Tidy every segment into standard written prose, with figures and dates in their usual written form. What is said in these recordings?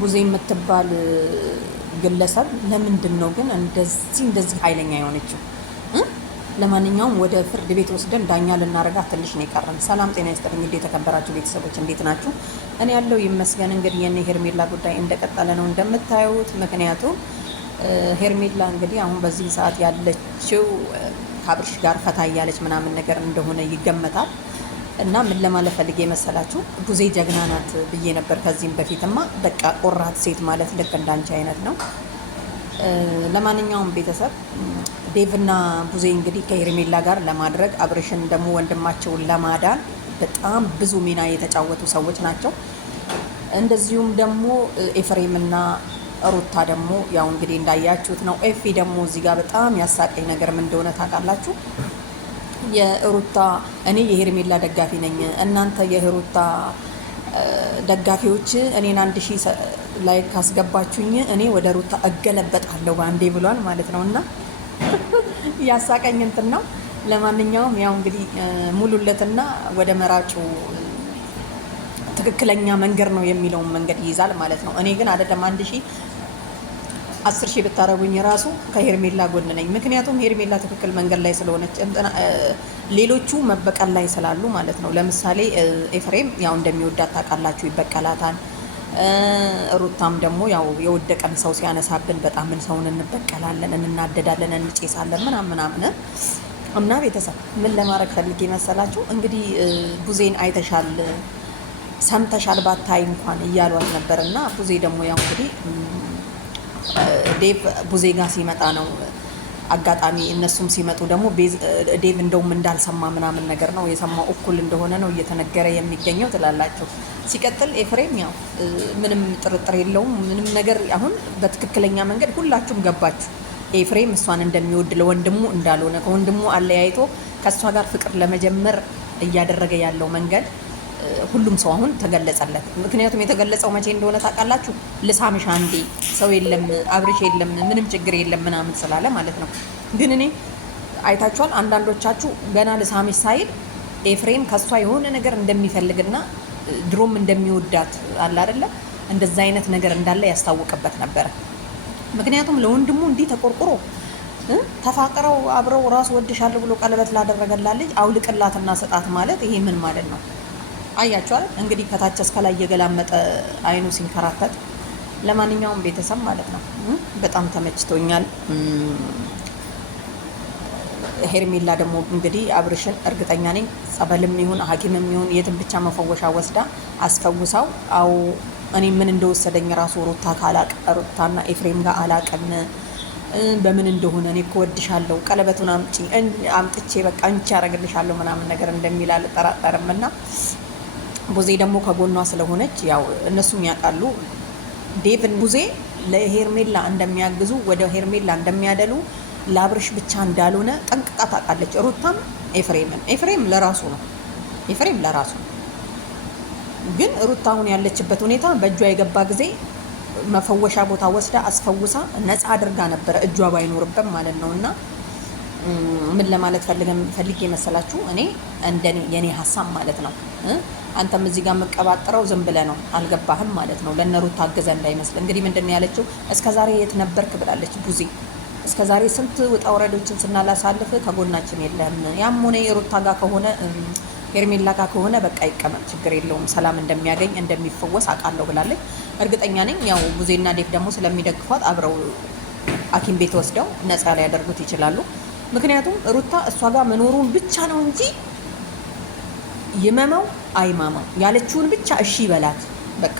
ቡዜ የምትባል ግለሰብ ለምንድን ነው ግን እንደዚህ ኃይለኛ የሆነችው? ለማንኛውም ወደ ፍርድ ቤት ወስደን ዳኛ ልናረጋት ትንሽ ነው የቀረን። ሰላም ጤና ይስጥልኝ እንግዲህ የተከበራችሁ ቤተሰቦች እንዴት ናችሁ? እኔ ያለው ይመስገን። እንግዲህ የኔ ሄርሜላ ጉዳይ እንደቀጠለ ነው እንደምታዩት። ምክንያቱም ሄርሜላ እንግዲህ አሁን በዚህ ሰዓት ያለችው ከአብርሽ ጋር ፈታ እያለች ምናምን ነገር እንደሆነ ይገመታል። እና ምን ለማለት ፈልጌ መሰላችሁ፣ ቡዜ ጀግና ናት ብዬ ነበር ከዚህም በፊትማ። በቃ ቆራት ሴት ማለት ልክ እንዳንቺ አይነት ነው። ለማንኛውም ቤተሰብ ዴቭና ቡዜ እንግዲህ ከሄርሜላ ጋር ለማድረግ አብርሽን ደግሞ ወንድማቸውን ለማዳን በጣም ብዙ ሚና የተጫወቱ ሰዎች ናቸው። እንደዚሁም ደግሞ ኤፍሬምና ሩታ ደግሞ ያው እንግዲህ እንዳያችሁት ነው። ኤፊ ደግሞ እዚህ ጋር በጣም ያሳቀኝ ነገር ምን እንደሆነ ታውቃላችሁ? የሩታ እኔ የሄርሜላ ደጋፊ ነኝ፣ እናንተ የሩታ ደጋፊዎች እኔን 1000 ላይ ካስገባችሁኝ እኔ ወደ ሩታ እገለበጣለሁ ባንዴ ብሏል ማለት ነው። እና ያሳቀኝ እንትን ነው። ለማንኛውም ያው እንግዲህ ሙሉለትና ወደ መራጩ ትክክለኛ መንገድ ነው የሚለውን መንገድ ይይዛል ማለት ነው። እኔ ግን አይደለም 10,000 ብታረጉኝ ራሱ ከሄርሜላ ጎን ነኝ። ምክንያቱም ሄርሜላ ትክክል መንገድ ላይ ስለሆነች ሌሎቹ መበቀል ላይ ስላሉ ማለት ነው። ለምሳሌ ኤፍሬም ያው እንደሚወዳት ታውቃላችሁ፣ ይበቀላታል። ሩታም ደግሞ ያው የወደቀን ሰው ሲያነሳብን በጣም ምን ሰውን እንበቀላለን፣ እንናደዳለን፣ እንጨሳለን ምናምን እና ቤተሰብ ምን ለማድረግ ፈልጌ መሰላችሁ? እንግዲህ ቡዜን አይተሻል ሰምተሻል ባታይ እንኳን እያሏት ነበር። እና ቡዜ ደግሞ ያው እንግዲህ ዴቭ ቡዜ ጋር ሲመጣ ነው አጋጣሚ እነሱም ሲመጡ ደግሞ ዴቭ እንደውም እንዳልሰማ ምናምን ነገር ነው የሰማው፣ እኩል እንደሆነ ነው እየተነገረ የሚገኘው ትላላችሁ። ሲቀጥል ኤፍሬም ያው ምንም ጥርጥር የለውም ምንም ነገር አሁን በትክክለኛ መንገድ ሁላችሁም ገባችሁ። ኤፍሬም እሷን እንደሚወድ ለወንድሙ እንዳልሆነ ከወንድሙ አለያይቶ ከእሷ ጋር ፍቅር ለመጀመር እያደረገ ያለው መንገድ ሁሉም ሰው አሁን ተገለጸለት። ምክንያቱም የተገለጸው መቼ እንደሆነ ታውቃላችሁ? ልሳምሽ አንዴ ሰው የለም አብርሽ የለም ምንም ችግር የለም ምናምን ስላለ ማለት ነው። ግን እኔ አይታችኋል፣ አንዳንዶቻችሁ ገና ልሳምሽ ሳይል ኤፍሬም ከሷ የሆነ ነገር እንደሚፈልግና ድሮም እንደሚወዳት አለ አይደለ? እንደዛ አይነት ነገር እንዳለ ያስታውቅበት ነበረ። ምክንያቱም ለወንድሙ እንዲህ ተቆርቁሮ ተፋቅረው አብረው ራሱ ወድሻለሁ ብሎ ቀለበት ላደረገላት ልጅ አውልቅላትና ስጣት ማለት ይሄ ምን ማለት ነው? አያችኋል እንግዲህ ከታች እስከ ላይ የገላመጠ አይኑ ሲንከራተት። ለማንኛውም ቤተሰብ ማለት ነው በጣም ተመችቶኛል። ሄርሜላ ደግሞ እንግዲህ አብርሽን እርግጠኛ ነኝ ጸበልም ይሁን ሐኪምም ይሁን የትም ብቻ መፈወሻ ወስዳ አስፈውሳው። አው እኔ ምን እንደወሰደኝ ራሱ ሩታና ኤፍሬም ጋር አላቅም በምን እንደሆነ። እኔ እኮ ወድሻለሁ ቀለበቱን አምጥቼ በቃ አንቺ ያረግልሻለሁ ምናምን ነገር እንደሚል አልጠራጠርም። እና ቡዜ ደግሞ ከጎኗ ስለሆነች ያው እነሱም ያውቃሉ ዴቭን ቡዜ ለሄርሜላ እንደሚያግዙ ወደ ሄርሜላ እንደሚያደሉ ለአብርሽ ብቻ እንዳልሆነ ጠንቅቃ ታውቃለች። ሩታም ኤፍሬም ለራሱ ነው ግን ሩታ አሁን ያለችበት ሁኔታ በእጇ የገባ ጊዜ መፈወሻ ቦታ ወስዳ አስፈውሳ ነፃ አድርጋ ነበረ እጇ ባይኖርበት ማለት ነው። እና ምን ለማለት ፈልጌ መሰላችሁ? እኔ እንደኔ የኔ ሀሳብ ማለት ነው አንተም እዚህ ጋር መቀባጥረው ዝም ብለህ ነው አልገባህም ማለት ነው። ለነሩታ አገዘ እንዳይመስል። እንግዲህ ምንድነው ያለችው? እስከዛሬ የት ነበርክ ብላለች ቡዜ። እስከዛሬ ስንት ውጣ ወረዶችን ስናላሳልፍ ከጎናችን የለም። ያም ሆነ የሩታ ጋር ከሆነ ሄርሜላ ጋር ከሆነ በቃ ይቀመጥ ችግር የለውም ሰላም እንደሚያገኝ እንደሚፈወስ አውቃለሁ ብላለች። እርግጠኛ ነኝ ያው ቡዜና ዴቭ ደግሞ ስለሚደግፏት አብረው ሐኪም ቤት ወስደው ነፃ ሊያደርጉት ይችላሉ። ምክንያቱም ሩታ እሷ ጋር መኖሩን ብቻ ነው እንጂ ይመመው አይማማው ያለችውን ብቻ እሺ በላት በቃ።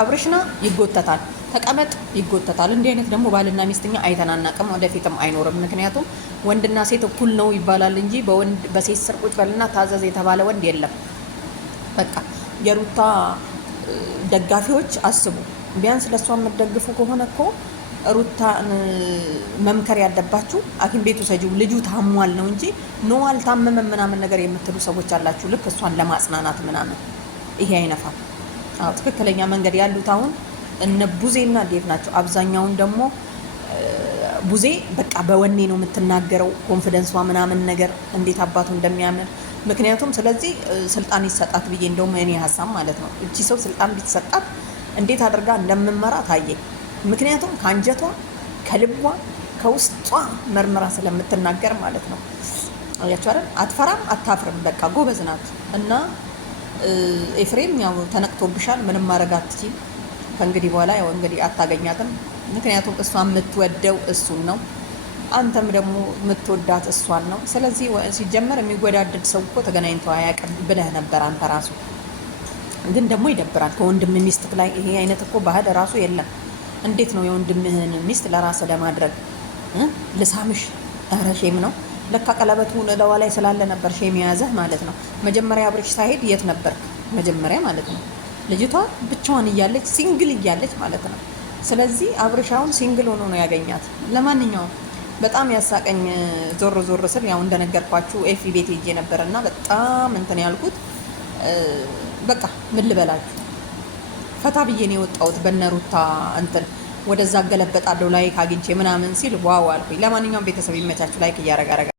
አብርሽና ይጎተታል፣ ተቀመጥ ይጎተታል። እንዲህ አይነት ደግሞ ባልና ሚስትኛ አይተናናቅም፣ ወደፊትም አይኖርም። ምክንያቱም ወንድና ሴት እኩል ነው ይባላል እንጂ በሴት ስር ቁጭ በልና ታዘዝ የተባለ ወንድ የለም። በቃ የሩታ ደጋፊዎች አስቡ፣ ቢያንስ ለእሷ የምትደግፉ ከሆነ እኮ ሩታን መምከር ያለባችሁ ሐኪም ቤቱ ሰጂው ልጁ ታሟል ነው እንጂ ኖ አልታመመም ምናምን ነገር የምትሉ ሰዎች አላችሁ። ልክ እሷን ለማጽናናት ምናምን ይሄ አይነፋም። አዎ ትክክለኛ መንገድ ያሉት አሁን እነ ቡዜና ዴቭ ናቸው። አብዛኛውን ደግሞ ቡዜ በቃ በወኔ ነው የምትናገረው፣ ኮንፊደንሷ ምናምን ነገር እንዴት አባቱ እንደሚያምር ምክንያቱም ስለዚህ ስልጣን ይሰጣት ብዬ እንደውም እኔ ሀሳብ ማለት ነው እቺ ሰው ስልጣን ቢሰጣት እንዴት አድርጋ እንደምመራ ታየኝ። ምክንያቱም ከአንጀቷ ከልቧ ከውስጧ መርምራ ስለምትናገር ማለት ነው። አያችሁ አይደል? አትፈራም አታፍርም። በቃ ጎበዝ ናት። እና ኤፍሬም ያው ተነቅቶብሻል፣ ምንም ማድረግ አትችይም። ከእንግዲህ በኋላ ያው እንግዲህ አታገኛትም። ምክንያቱም እሷ የምትወደው እሱን ነው፣ አንተም ደግሞ የምትወዳት እሷን ነው። ስለዚህ ሲጀመር የሚወዳደድ ሰው እኮ ተገናኝቶ አያውቅም ብለህ ነበር አንተ ራሱ። ግን ደግሞ ይደብራል። ከወንድም ሚስት ላይ ይሄ አይነት እኮ ባህል ራሱ የለም። እንዴት ነው የወንድምህን ሚስት ለራስህ ለማድረግ ልሳምሽ? ኧረ ሼም ነው። ለካ ቀለበቱ ለዋ ላይ ስላለ ነበር ሼም የያዘህ ማለት ነው። መጀመሪያ አብርሽ ሳይሄድ የት ነበር? መጀመሪያ ማለት ነው ልጅቷ ብቻዋን እያለች ሲንግል እያለች ማለት ነው። ስለዚህ አብርሻውን ሲንግል ሆኖ ነው ያገኛት። ለማንኛውም በጣም ያሳቀኝ ዞር ዞር ስል ያው እንደነገርኳችሁ ኤፊ ቤት ሄጄ ነበርና በጣም እንትን ያልኩት በቃ ምን ልበላችሁ ፈታ ብዬ ነው የወጣሁት። በነሩታ እንትን ወደዛ ገለበጣለሁ ላይክ አግኝቼ ምናምን ሲል ዋው አልኩኝ። ለማንኛውም ቤተሰብ ይመቻችሁ። ላይክ እያረጋረጋ